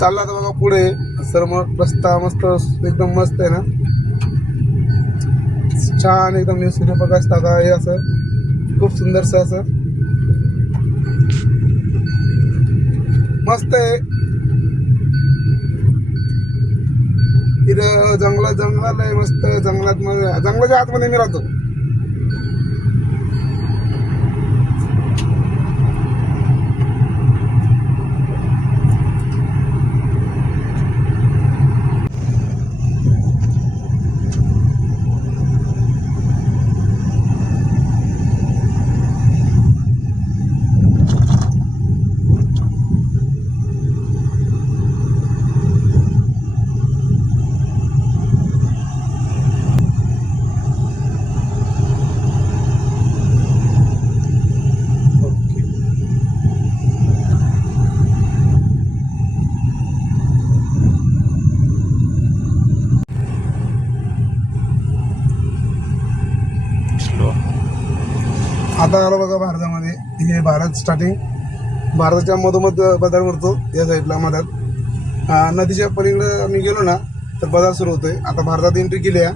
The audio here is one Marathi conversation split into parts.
चालला तर बघा पुढे सर, मग रस्ता मस्त एकदम मस्त आहे ना, छान एकदम सूर्यप्रकाश टाका हे असं खूप सुंदरसं असं मस्त आहे. इथं जंगलात आहे मस्त, जंगलाच्या आतमध्ये मी राहतो. आता आलो बघा भारतामध्ये. हे भारत स्टार्टिंग, भारताच्या मधोमध बाजार भरतो या साईडला मधात. नदीच्या पलीकडे मी गेलो ना तर बाजार सुरू होतोय. आता भारतात एंट्री केली आहे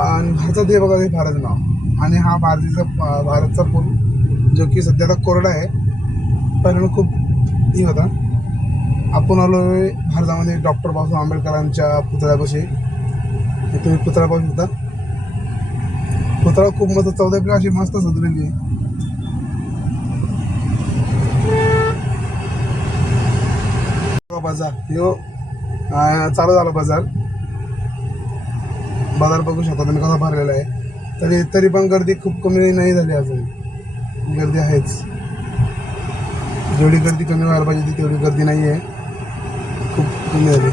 आणि भारतात हे बघा हे भारत नाव आणि हा भारतचा पूल जो की सध्या आता कोरडा आहे, पहिल्यांदा खूप हे होता. आपण आलो भारतामध्ये डॉक्टर बाबासाहेब आंबेडकरांच्या पुतळ्यापाशी. तुम्ही पुतळा पाहू शकता. पुतळा खूप मस्त 14 एप्रिल अशी मस्त सजलेली आहे. बाजार यो चालू झाला बाजार बघू शकता तुम्ही कसा भरलेला आहे. तरी पण गर्दी खूप कमी नाही झाली, अजून गर्दी आहेच. जेवढी गर्दी कमी व्हायला पाहिजे तेवढी गर्दी नाही आहे, खूप कमी झाली.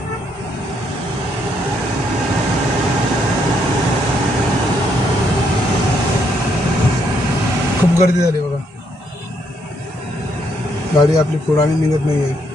खूप गर्दी झाली बघा. गाडी आपली पुढाने निघत नाही आहे.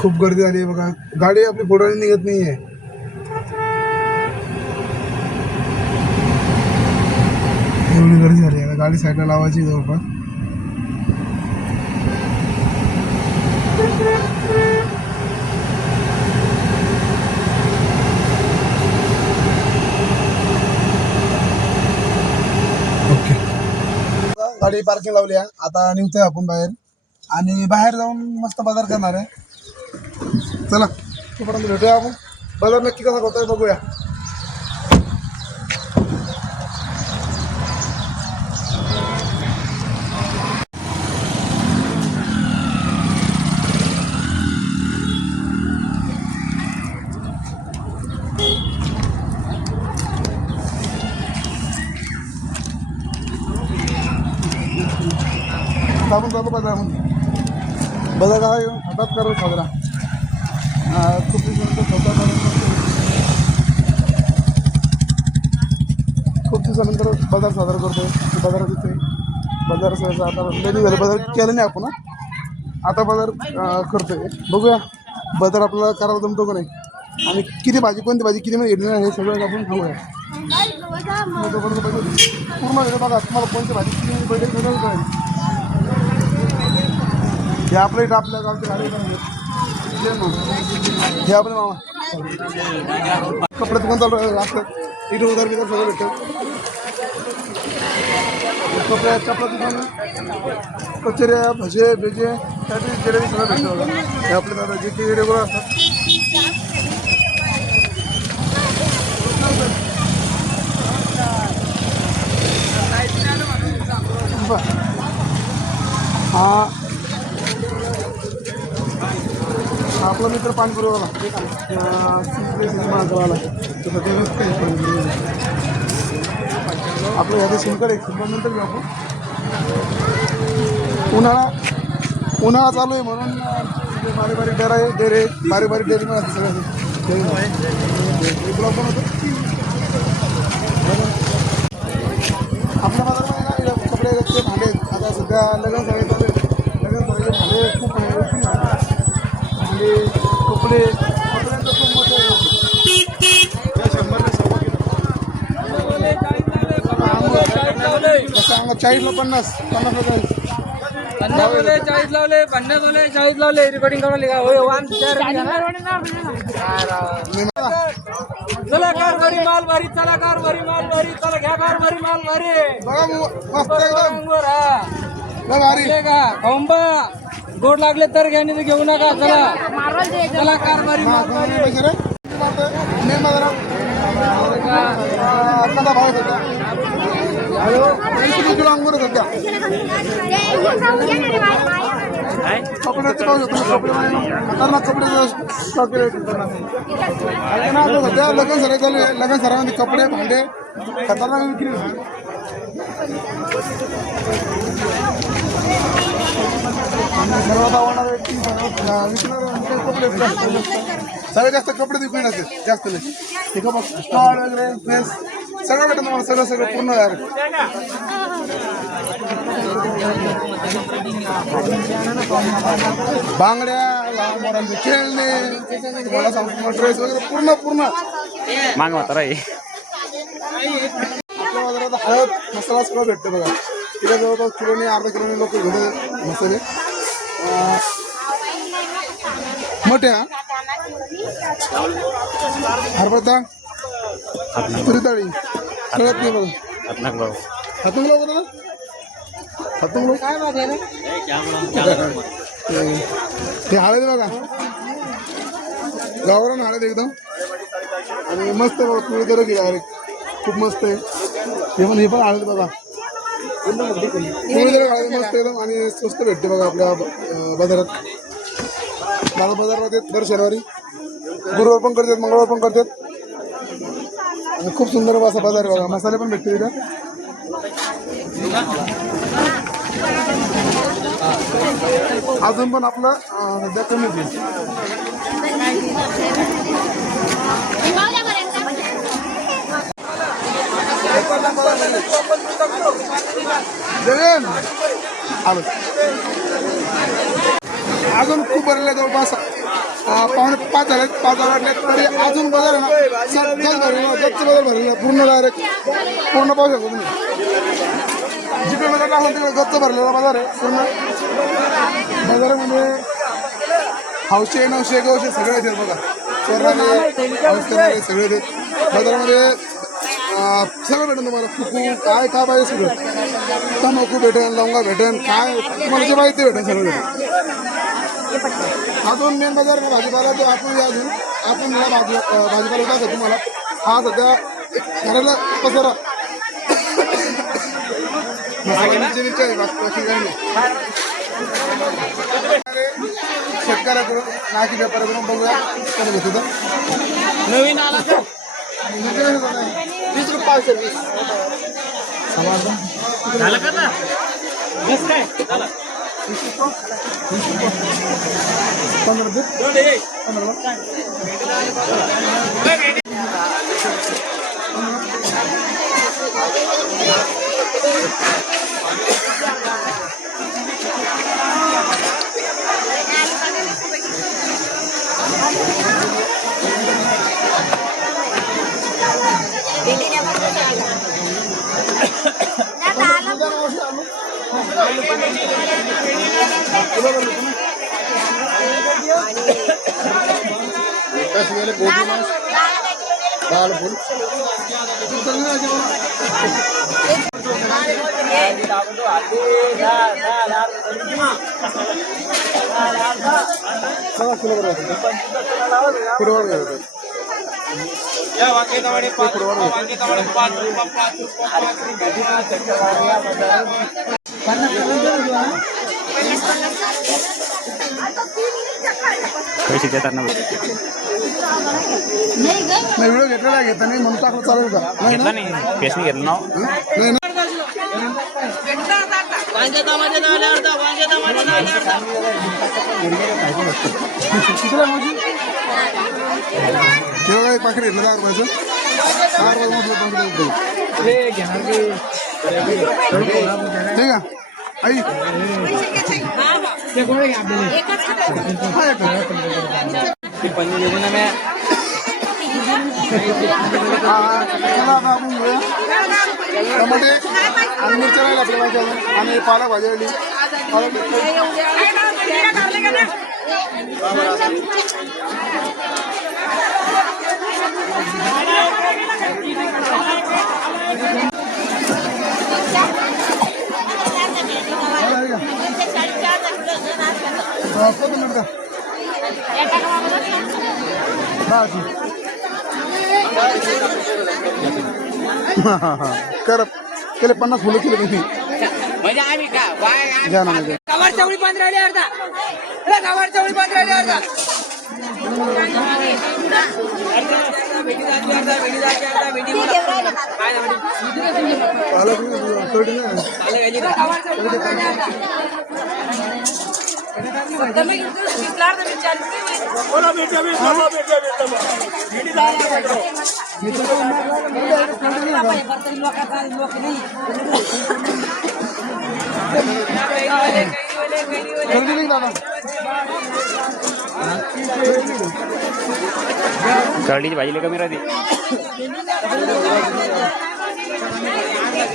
खूप गर्दी झाली आहे बघा. गाडी आपली पुढाने निघत नाही आहे. एवढी गर्दी झाली आहे. गाडी साईडला लावायची जवळपास. ओके, गाडी पार्किंग लावली आहे. आता निघतोय आपण बाहेर आणि बाहेर जाऊन मस्त बाजार करणार आहे. चला तोपर्यंत भेटूया आपण. बाजार नक्की कसा होतोय बघूया. आपण चालू बाजारामध्ये. बाजार काय हातात करू साजरा खूप दिवसानंतर बाजार साजरा करतोय. बाजारात येते बाजार सहसा आता लेडी झाले. बाजार केलं नाही आपण, आता बाजार करतोय. बघूया बाजार आपल्याला करायला जमतो का नाही आणि किती भाजी कोणती भाजी किती मध्ये घेतली हे सगळं आपण बघूया. पूर्ण घेतो बघा तुम्हाला कोणती भाजी किती बैठक सगळं कळेल. हे आपलं इथं आपल्या गावची गाडी हे आपले मामा कपडे दुकान चालू असतं. इथं उधार बिधार सगळं भेटतं. कपड्या चपला दुकान, कचऱ्या भजे भेजे त्यासाठी जिलेबी सगळं भेटतं बघा. हे आपले दादा जे काही रेग्युलर असतात. हा आपला मित्र पाणीपुरीवाला आपलं ह्याचं सिम कार्ड एक नंतर घेऊ आपण. उन्हाळा चालू आहे म्हणून बारीक बारीक डेरे बारीक बारीक डेअरी पण असते सगळ्यांनी ब्लॉक पण होतं. आपल्या बाजारामध्ये ना कपडे भांडे आता सध्या लग्न सगळे चालू आहे. लग्न कपडे कपड्यांचं खूप मोठं आहे. सांगा 40ला 50 50 40 लावले 50 लावले रिकॉर्डिंग करून लिहा होय वान चला कार भरी माल भरी चला कार भरी माल भरी चला घ्या कार भरी माल भरी बघा मस्त एकदम हा भारी का खंबा गोड लागले तर घ्या नाही घेऊ नका चला चला कार भरी माल भरी मेन बाजारात कसा भाव सध्या किती किलो अंगूर सध्या कपड्याचे पाहू शकतो कपडे खतरनाक कपडे स्टॉक केले सध्या लग्न सराई चालू आहे लग्न सरामध्ये कपडे भांडे खतरनाक विक्री सर्वात आवडणारे व्यक्ती विकणारे कपडे सगळ्यात जास्त कपडे विकून असते जास्त नाही हे का बघ स्टॉल वगैरे ड्रेस सगळं भेटत तुम्हाला सगळं पूर्ण यार बांगड्या लहान मोरांचे खेळणे तुम्हाला सांगतो ड्रेस वगैरे पूर्ण पूर्ण माग मात्र आहे आपल्या बाजारात हळद मसाला सगळं भेटतं बघा तिला जवळपास किलोने अर्धा किलोने लोक घेतात मसाले मोठे हा हरभरा तुरी डाळी कळत नाही बघा हातुंगला वगैरे ना हातुंगला काय ते हळद बघा गावरान हळद एकदम आणि मस्त बघा तुळी जरा गेला खूप मस्त आहे हे पण हळद बघा तुळी जरा हळद मस्त एकदम आणि स्वस्त भेटते बघा आपल्या बाजारात बाबा बाजारात येत दर शनिवारी गुरुवार पण करतात मंगळवार पण करतात आणि खूप सुंदर असा बाजार आहे बघा मसाले पण भेटते तिथं अजून पण आपलं सध्या कमीच आहे आलो अजून खूप भरले जवळपास 4:45 झाले 5 वाजले तरी अजून बाजार आहे ना सगळंच भरलेलं गच्च बाजार भरलेलं पूर्ण डायरेक्ट पूर्ण पाहू शकतो तुम्ही जिकडे बाजार टाकून तिकडे गच्च भरलेला बाजार आहे पूर्ण बाजारामध्ये हौशे 900 गावशे सगळे येतात बघा चोराने हौशे सगळे येतात बाजारामध्ये सगळं भेटेल तुम्हाला कुकू काय काय पाहिजे सगळं तंबाखू भेटेल लवंगा भेटेल काय तुम्हाला जे पाहिजे ते भेटेल सगळं भेटेल अजून मेन बाजार भाजीपाला तो आपण अजून आपण भाजीपाला टाकतो तुम्हाला हा सध्या घराला पसारा शेतकऱ्याकडून नाकी व्यापाऱ्याकडून बघूया कोण घेतो नवीन आला का 20 रुपये 20 झालं का ना बस काय झालं 15 दाल फुल पैसे देतात ना नाही व्हिडिओ घेतलेला घेता नाही म्हणून टाकलं चालेल का नाही घेतला नाही पेशनी घेतलं नाव नाही ना तेव्हा एक पाकिट घेतलं 10 रुपयाचं 10 रुपये ठीक आहे आई ते कोण आहे आपल्याला पनीर घेऊन ना मी चला आता आपण घेऊया टमाटे आणि मिरच्या नाही आपल्या भाजी आणि पालक भाजी आली पालक कर केले 50 फुलं किलो किती म्हणजे आम्ही का घ्या ना म्हणजे गावार चवळी 15 अर्धा गावार चवळी 15 अर्धा पालक कढी नाही दादा करडीची भाजी लई कमी राहते.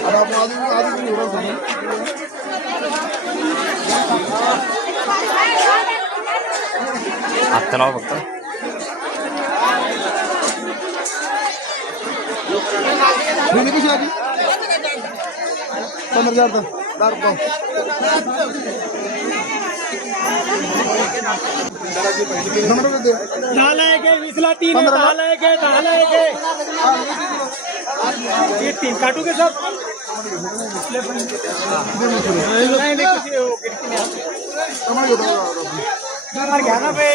आता आपण आधी एवढं आत्ता लावा फक्त. भेंडी कशी आली 15,000 दार पाव नंबर दे 20ला 3 10ला 1 ये 3 काटू के सब घ्या ना बे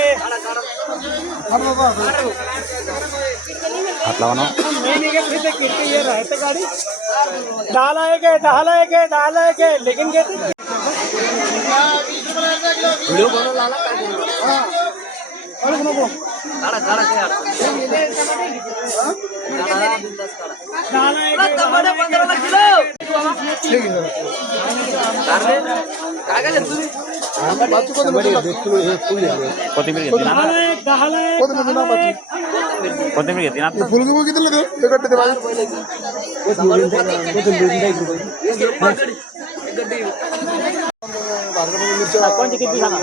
हात लावा ना. ये रहते गाड़ी 10ला 1 लेकिन वीडियो बनवला अरे नको कोथिंबीर घेतली ना आता? कोथिंबीर घेतली ना आता? फुल किती लगे कोणची किती सांगा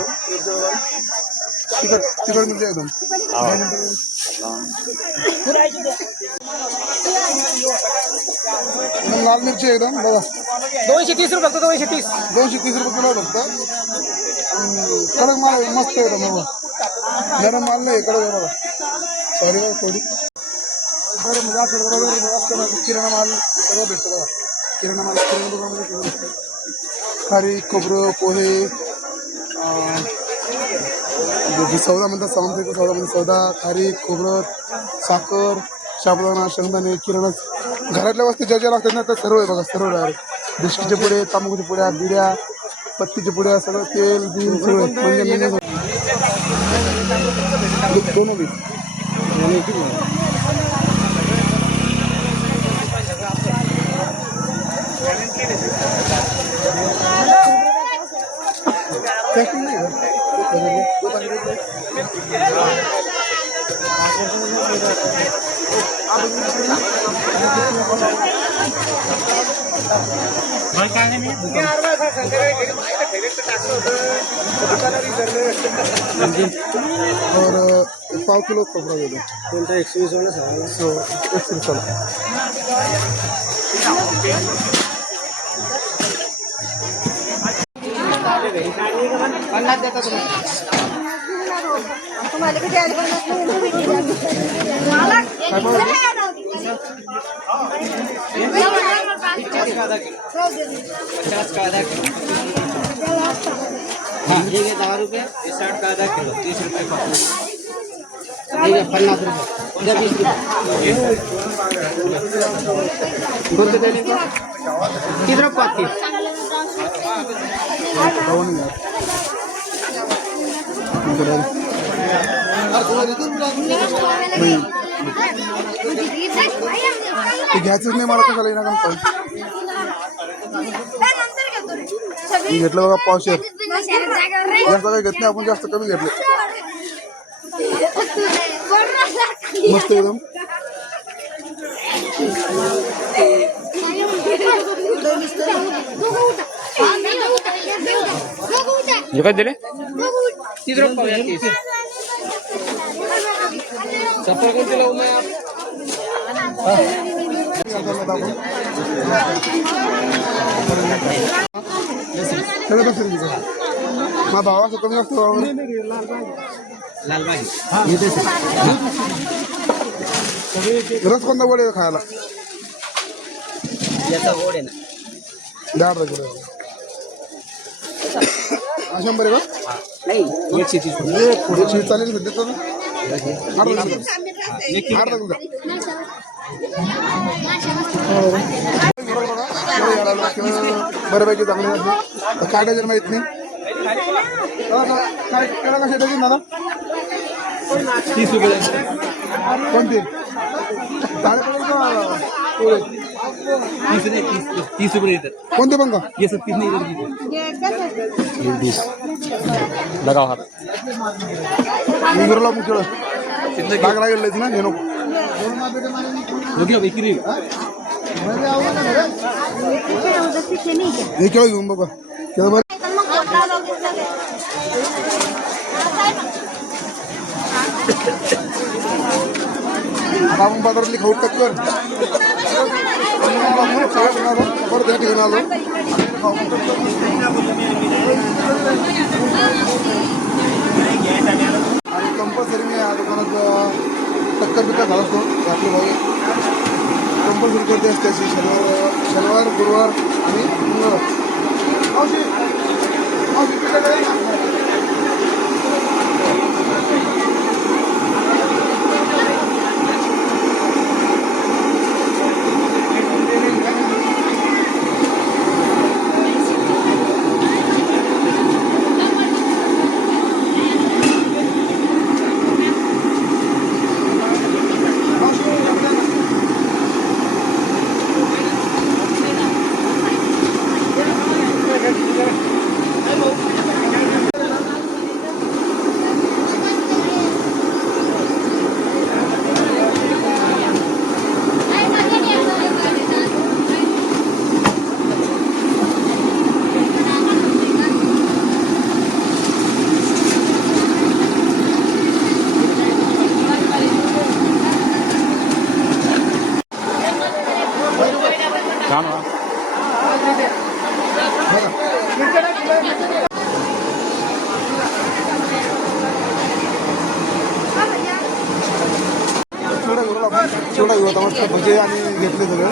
तिखट मिरची एकदम लाल मिरची एकदम बघा 230 रुपये फक्त 230 230 रुपये किलो फक्त कडक माल मस्त एकदम बघा नरम माल नाही कडक आहे बघा सॉरी बघा थोडी बरं म्हणजे आठवड्यात किराणा माल सगळं भेटतं बघा किराणा माल किराणा दुकानामध्ये भेटतं खारीक खोबरं पोहे सौदा म्हणतात सावंतवाडीचा सौदा म्हणजे सौदा खारीक खोबरं साखर साबुदाणा शेंगदाणे किराणा घरातल्या वस्तू ज्या ज्या लागतात ना तर सर्व आहे बघा सर्व आहे बिस्किटचे पुढे तांबाखूच्या पुड्या बिड्या पत्तीच्या पुड्या सगळं तेल बिल सगळं म्हणजे दोन बी पॅकिंग नाही और 1 किलो खोबरा दे दो 120 वाला 120 वाला तुम्हाला किती आले हाँ ये 10 रुपये 60 का आधा किलो 30 रुपये का ये 50 रुपये 20 रुपये बोलते देने को किधर पाती घ्यायचंच नाही मला कशाला येणार काम घेतलं बघा पावशेर जास्त काही घेत नाही आपण जास्त कमी घेतलं मस्त एकदम. हे काय दिले 30 रुपये 30. चप्पल कोणती लावू मग सगळं बसेल तिथं. माझा भावाचं कमी असतो लालबागी रस कोणता गोड आहे खायला याचा गोड आहे ना 10 किलो 100 आहे का नाही 130 थोडीशी चालेल सध्या तर अर्धा किलो बऱ्यापैकी चांगले असते काय जर माहित नाही काय केला कशा देतील दादा 30 रुपये कोणते साडे का पोळे? 30 रुपये येतात कोणते पण का ये 30 नाही लगाव हात इंग्रला मुखेळ डाग लागेल ना हे नको विक्री हे केळं घेऊन बघा केळं बरं आता आपण बाजारातली खाऊ टक्कर परत या ठिकाणी आलो आणि कंपल्सरी मी या दुकानात टक्कर बिक्कर घालत असतो आपले भाऊ कंपल्सरी गर्दी असते अशी शनिवार गुरुवार आणि मंगळवार छान चिवडा घेऊ आता मस्त भजे आणि घेतले सगळं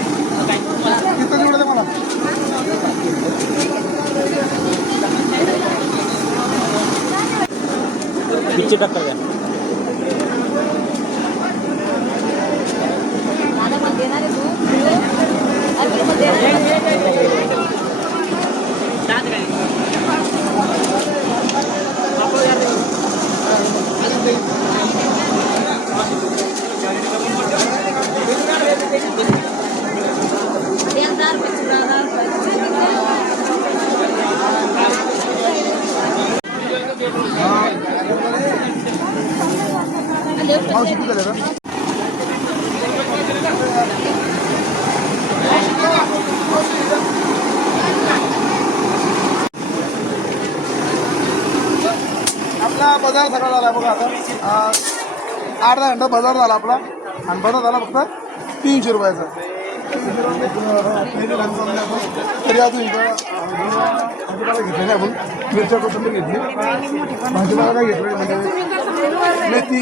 किती चिवडा दे मला किती टक्कर द्या आपला बाजार सगळा झाला बघा आता 8-10 घंटा बाजार झाला आपला आणि बाजार झाला फक्त 300 रुपयाचा तरी अजून भाजीपाला घेतले नाही आपण मिरच्या कोथिंबीर घेतली भाजीपाला काय घेतलं म्हणजे मेथी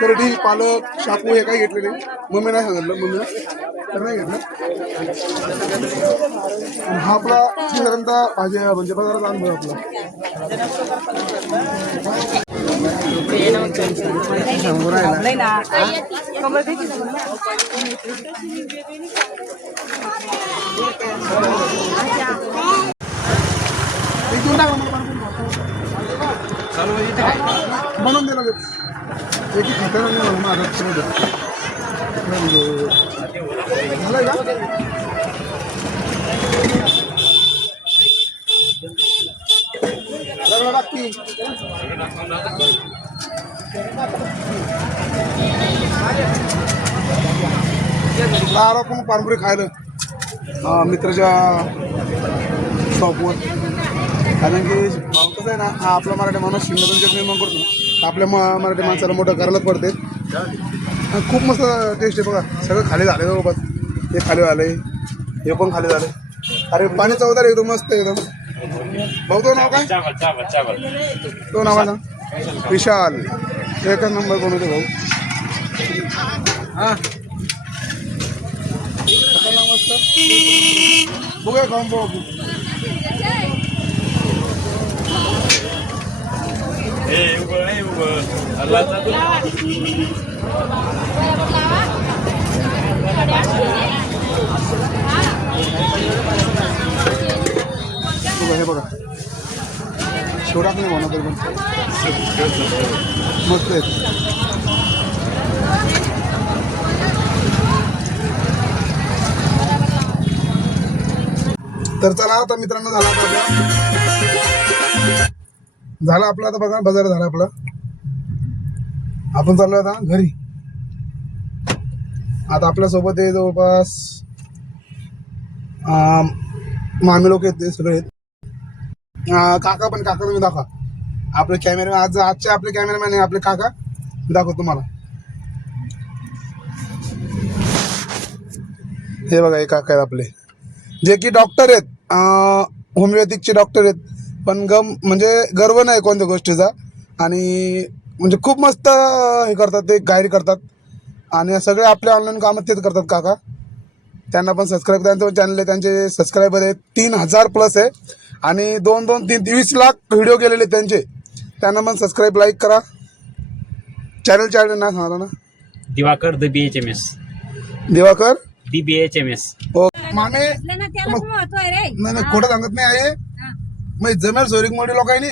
करडी पालक शापू हे काही घेतले नाही मम्मी नाही सांगितलं मम्मीला तर नाही घेतलं हा आपला साधारणतः भाजी म्हणजे बाजारात अनुभव आपला बनवून दिला एक खात्याला नाही मला माझा झालंय का? रगडा टाक की. आला आपण पारंपरिक खायला मित्राच्या शॉपवर. कारण की भाव कसं आहे ना, हा आपला मराठी माणूस शिंदे निर्माण करतो ना, आपल्या मराठी माणसाला मोठं करायलाच पडते. खूप मस्त टेस्ट आहे बघा. सगळं खाली झाले जवळपास. हे खाली झाले, हे पण खाली झाले. अरे पाणी चवदार एकदम मस्त एकदम. भाऊ तो नाव काय? तो नाव आहे ना विशाल. एकच नंबर बनवते भाऊ. हा मस्त बघूया खाऊन भाऊ. बघा हे बघा शेवटाक नाही बनवत पण मस्त आहेत. तर चला आता मित्रांनो झाला आपला आता बघा बाजार झाला आपला. आपण चाललो आता घरी. आता आपल्यासोबत आहे जवळपास मामी लोक आहेत, ते सगळे आहेत. काका पण, काका तुम्ही दाखवा. आपले कॅमेरामॅन आजचे आपले कॅमेरामॅन आहे आपले काका. दाखव तुम्हाला. हे बघा हे काका आहेत आपले, जे की डॉक्टर आहेत, होमिओपॅथिकचे डॉक्टर आहेत. पण म्हणजे गर्व नाही कोणत्या गोष्टीचा. आणि म्हणजे खूप मस्त हे करतात, ते गाईड करतात. आणि सगळे आपले ऑनलाईन कामात तेच करतात काका. त्यांना पण सबस्क्राईब, त्यांचं पण चॅनल आहे, त्यांचे सबस्क्रायबर आहे 3000 प्लस आहे. आणि 20 लाख व्हिडिओ गेलेले त्यांचे. त्यांना पण सबस्क्राईब लाईक करा. चॅनल ना सांगा ना. Diwakar the BHMS. Diwakar BHMS. हो मामे नाही खोटं सांगत नाही आहे. मग जमेल सोरिक मोठी लोकांनी